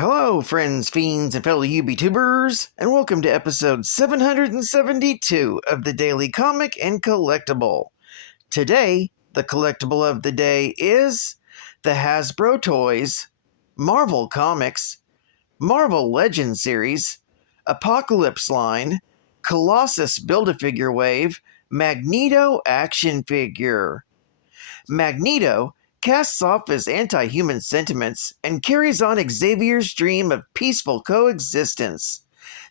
Hello, friends, fiends, and fellow UBTubers, and welcome to episode 772 of the Daily Comic and Collectible. Today, the collectible of the day is the Hasbro Toys, Marvel Comics, Marvel Legends series, Apocalypse line, Colossus Build-A-Figure Wave, Magneto action figure. Magneto casts off his anti-human sentiments and carries on Xavier's dream of peaceful coexistence,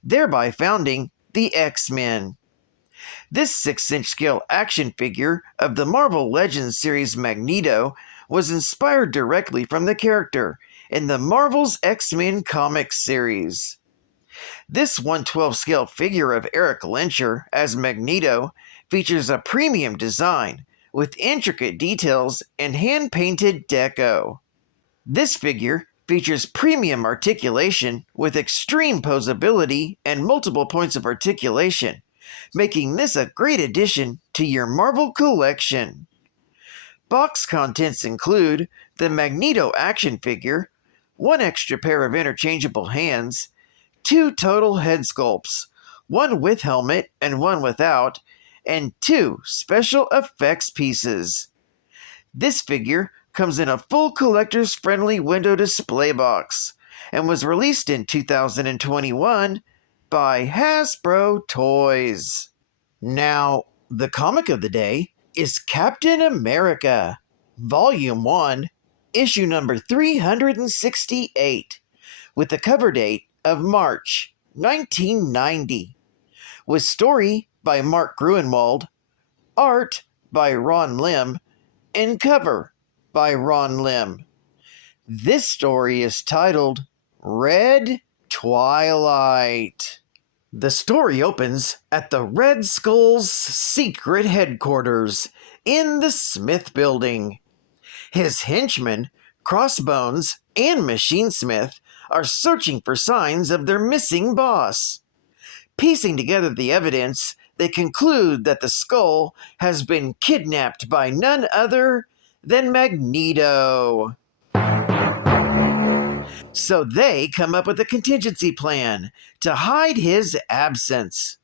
thereby founding the X-Men. This 6-inch scale action figure of the Marvel Legends series Magneto was inspired directly from the character in the Marvel's X-Men comics series. This 1/12 scale figure of Eric Lyncher as Magneto features a premium design with intricate details and hand-painted deco. This figure features premium articulation with extreme posability and multiple points of articulation, making this a great addition to your Marvel collection. Box contents include the Magneto action figure, one extra pair of interchangeable hands, 2 total head sculpts, one with helmet and one without, and 2 special effects pieces. This figure comes in a full collector's friendly window display box and was released in 2021 by Hasbro Toys. Now, the comic of the day is Captain America, Volume 1, issue number 368, with the cover date of March 1990, with story by Mark Gruenwald, art by Ron Lim, and cover by Ron Lim. This story is titled Red Twilight. The story opens at the Red Skull's secret headquarters in the Smith Building. His henchmen, CROSSBONES and MACHINESMITH, are searching for signs of their missing boss. Piecing together the evidence, they conclude that the skull has been kidnapped by none other than Magneto. So they come up with a contingency plan to hide his absence.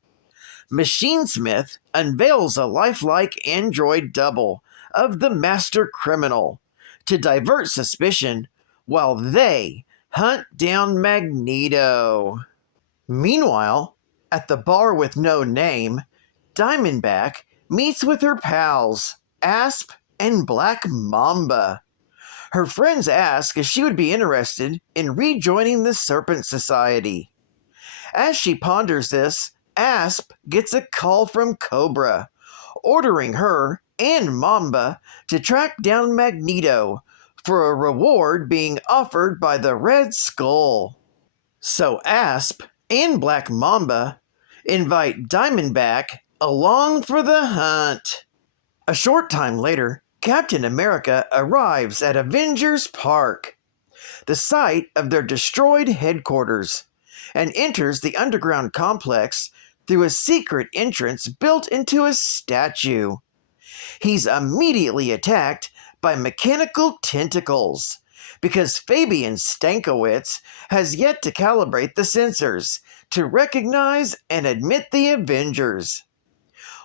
MACHINESMITH unveils a lifelike android double of the master criminal to divert suspicion while they hunt down Magneto. Meanwhile, at the bar with no name, Diamondback meets with her pals, Asp and Black Mamba. Her friends ask if she would be interested in rejoining the Serpent Society. As she ponders this, Asp gets a call from Cobra, ordering her and Mamba to track down Magneto for a reward being offered by the Red Skull. So Asp and Black Mamba invite Diamondback along for the hunt. A short time later, Captain America arrives at Avengers Park, the site of their destroyed headquarters, and enters the underground complex through a secret entrance built into a statue. He's immediately attacked by mechanical tentacles, because Fabian Stankiewicz has yet to calibrate the sensors to recognize and admit the Avengers.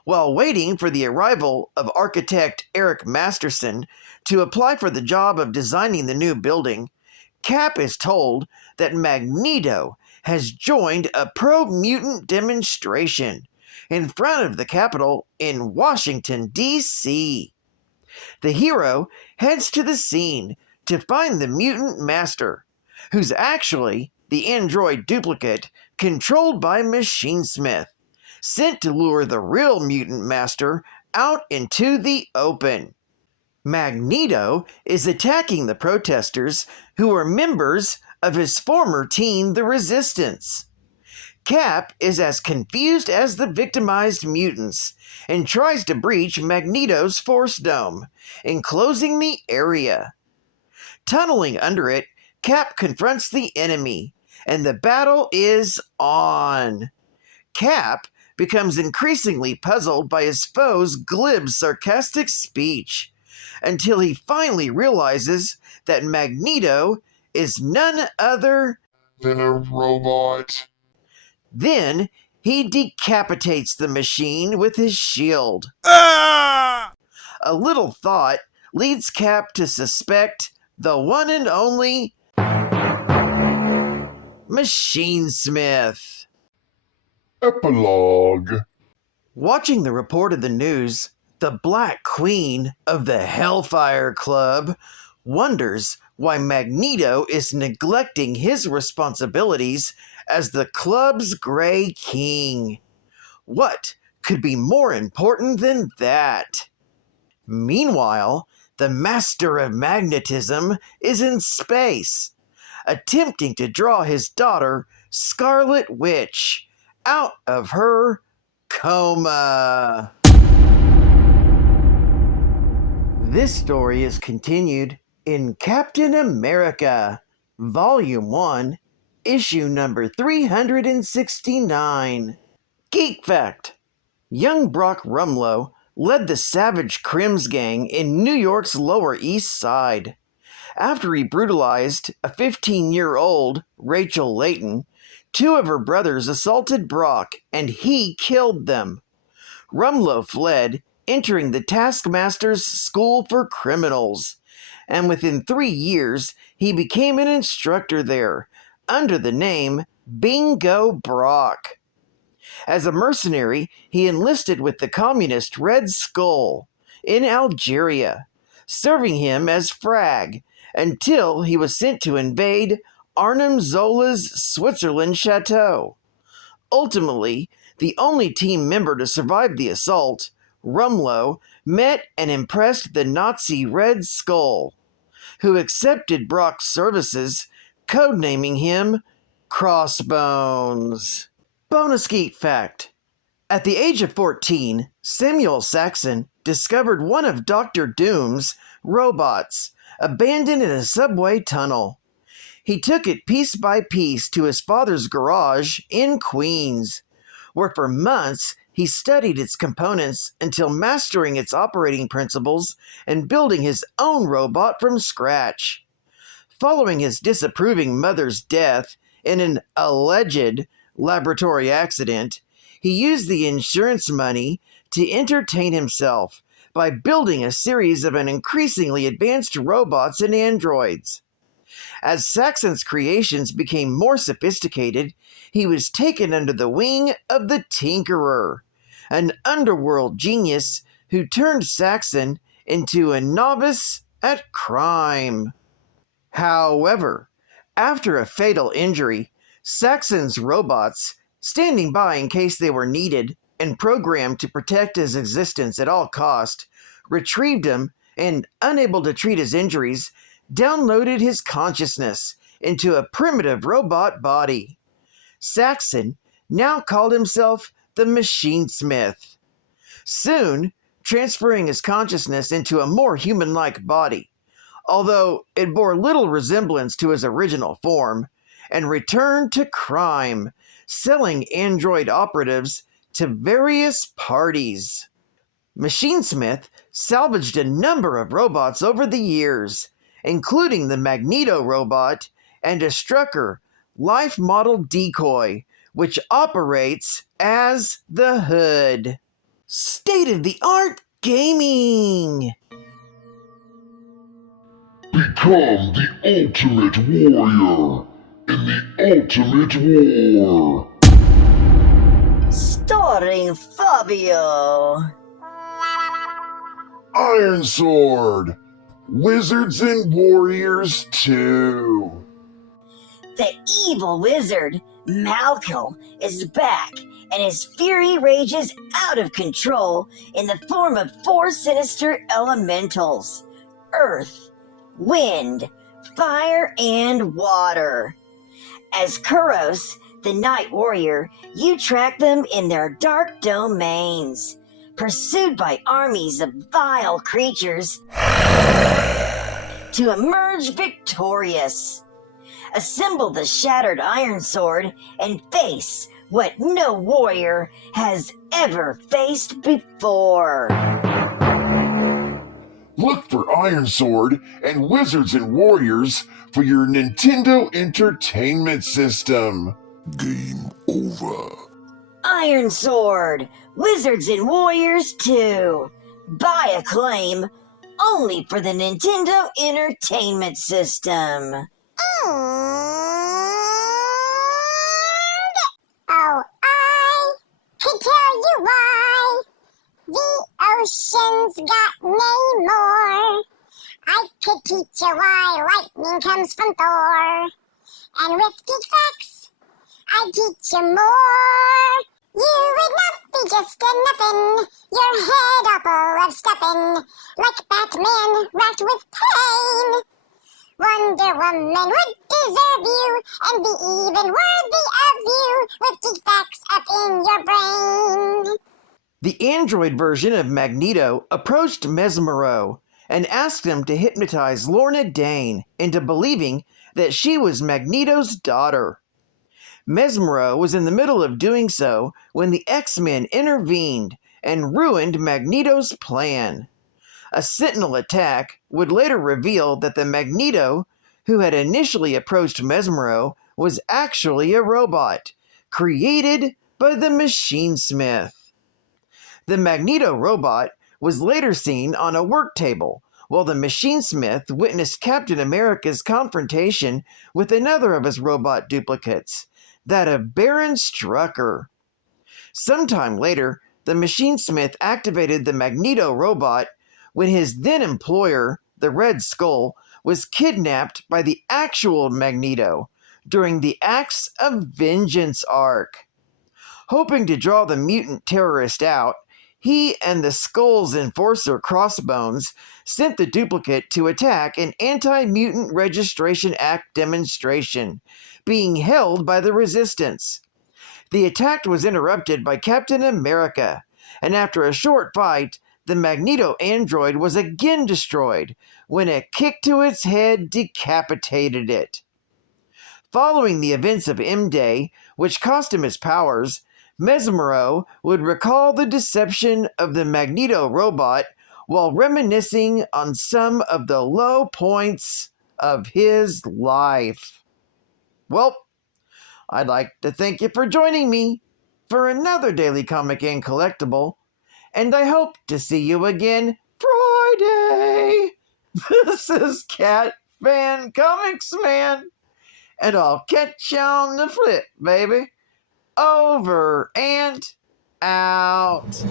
While waiting for the arrival of architect Eric Masterson to apply for the job of designing the new building, Cap is told that Magneto has joined a pro-mutant demonstration in front of the Capitol in Washington, D.C. The hero heads to the scene to find the mutant master, who's actually the android duplicate controlled by MACHINESMITH, sent to lure the real mutant master out into the open. Magneto is attacking the protesters who are members of his former team, the Resistance. Cap is as confused as the victimized mutants and tries to breach Magneto's Force Dome, enclosing the area. Tunneling under it, Cap confronts the enemy, and the battle is on. Cap becomes increasingly puzzled by his foe's glib, sarcastic speech, until he finally realizes that Magneto is none other than a robot. Then he decapitates the machine with his shield. Ah! A little thought leads Cap to suspect the one and only MACHINESMITH. Epilogue. Watching the report of the news, the Black Queen of the Hellfire Club wonders why Magneto is neglecting his responsibilities as the club's Grey King. What could be more important than that? Meanwhile, the Master of Magnetism is in space, attempting to draw his daughter, Scarlet Witch, out of her coma. This story is continued in Captain America, Volume 1, Issue number 369. Geek Fact: Young Brock Rumlow led the Savage Crims gang in New York's Lower East Side. After he brutalized a 15-year-old, Rachel Layton, two of her brothers assaulted Brock, and he killed them. Rumlow fled, entering the Taskmaster's School for Criminals, and within 3 years he became an instructor there, under the name Bingo Brock. As a mercenary, he enlisted with the communist Red Skull in Algeria, serving him as frag until he was sent to invade Arnim Zola's Switzerland chateau. Ultimately, the only team member to survive the assault, Rumlow met and impressed the Nazi Red Skull, who accepted Brock's services, codenaming him CROSSBONES. Bonus geek fact: at the age of 14, Samuel Saxon discovered one of Dr. Doom's robots abandoned in a subway tunnel. He took it piece by piece to his father's garage in Queens, where for months he studied its components until mastering its operating principles and building his own robot from scratch. Following his disapproving mother's death in an alleged laboratory accident, he used the insurance money to entertain himself by building a series of an increasingly advanced robots and androids. As Saxon's creations became more sophisticated, he was taken under the wing of the Tinkerer, an underworld genius who turned Saxon into a novice at crime. However, after a fatal injury, Saxon's robots, standing by in case they were needed and programmed to protect his existence at all cost, retrieved him and, unable to treat his injuries, downloaded his consciousness into a primitive robot body. Saxon now called himself the MACHINESMITH, soon transferring his consciousness into a more human-like body, although it bore little resemblance to his original form, and returned to crime, selling android operatives to various parties. MACHINESMITH salvaged a number of robots over the years, including the Magneto robot and a Strucker life model decoy, which operates as the Hood. State-of-the-art gaming! Become the ultimate warrior in the ultimate war. Starring Fabio. Iron Sword. Wizards and Warriors 2. The evil wizard, Malcolm, is back, and his fury rages out of control in the form of 4 sinister elementals: earth, wind, fire, and water. As Kuros, the Night Warrior, you track them in their dark domains, pursued by armies of vile creatures to emerge victorious. Assemble the shattered Iron Sword and face what no warrior has ever faced before. Look for Iron Sword and Wizards and Warriors for your Nintendo Entertainment System. Game over. Iron Sword, Wizards and Warriors 2. Buy a claim only for the Nintendo Entertainment System. Oh, I can tell you why. The ocean's got Namor. I could teach you why lightning comes from Thor. And with geek facts, I'd teach you more. You would not be just a nothing, your head all full of stuffing, like Batman racked with pain. Wonder Woman would deserve you and be even worthy of you with geek facts up in your brain. The android version of Magneto approached Mesmero and asked him to hypnotize Lorna Dane into believing that she was Magneto's daughter. Mesmero was in the middle of doing so when the X-Men intervened and ruined Magneto's plan. A Sentinel attack would later reveal that the Magneto who had initially approached Mesmero was actually a robot, created by the Machinesmith. The Magneto robot was later seen on a work table, while the Machinesmith witnessed Captain America's confrontation with another of his robot duplicates, that of Baron Strucker. Sometime later, the Machinesmith activated the Magneto robot when his then employer, the Red Skull, was kidnapped by the actual Magneto during the Acts of Vengeance arc. Hoping to draw the mutant terrorist out, he and the Skull's enforcer CROSSBONES sent the duplicate to attack an Anti-Mutant Registration Act demonstration, being held by the Resistance. The attack was interrupted by Captain America, and after a short fight, the Magneto android was again destroyed when a kick to its head decapitated it. Following the events of M-Day, which cost him his powers, Mesmero would recall the deception of the Magneto robot while reminiscing on some of the low points of his life. Well, I'd like to thank you for joining me for another Daily Comic and Collectible, and I hope to see you again Friday. This is Cat Fan Comics Man, and I'll catch you on the flip, baby. Over and out.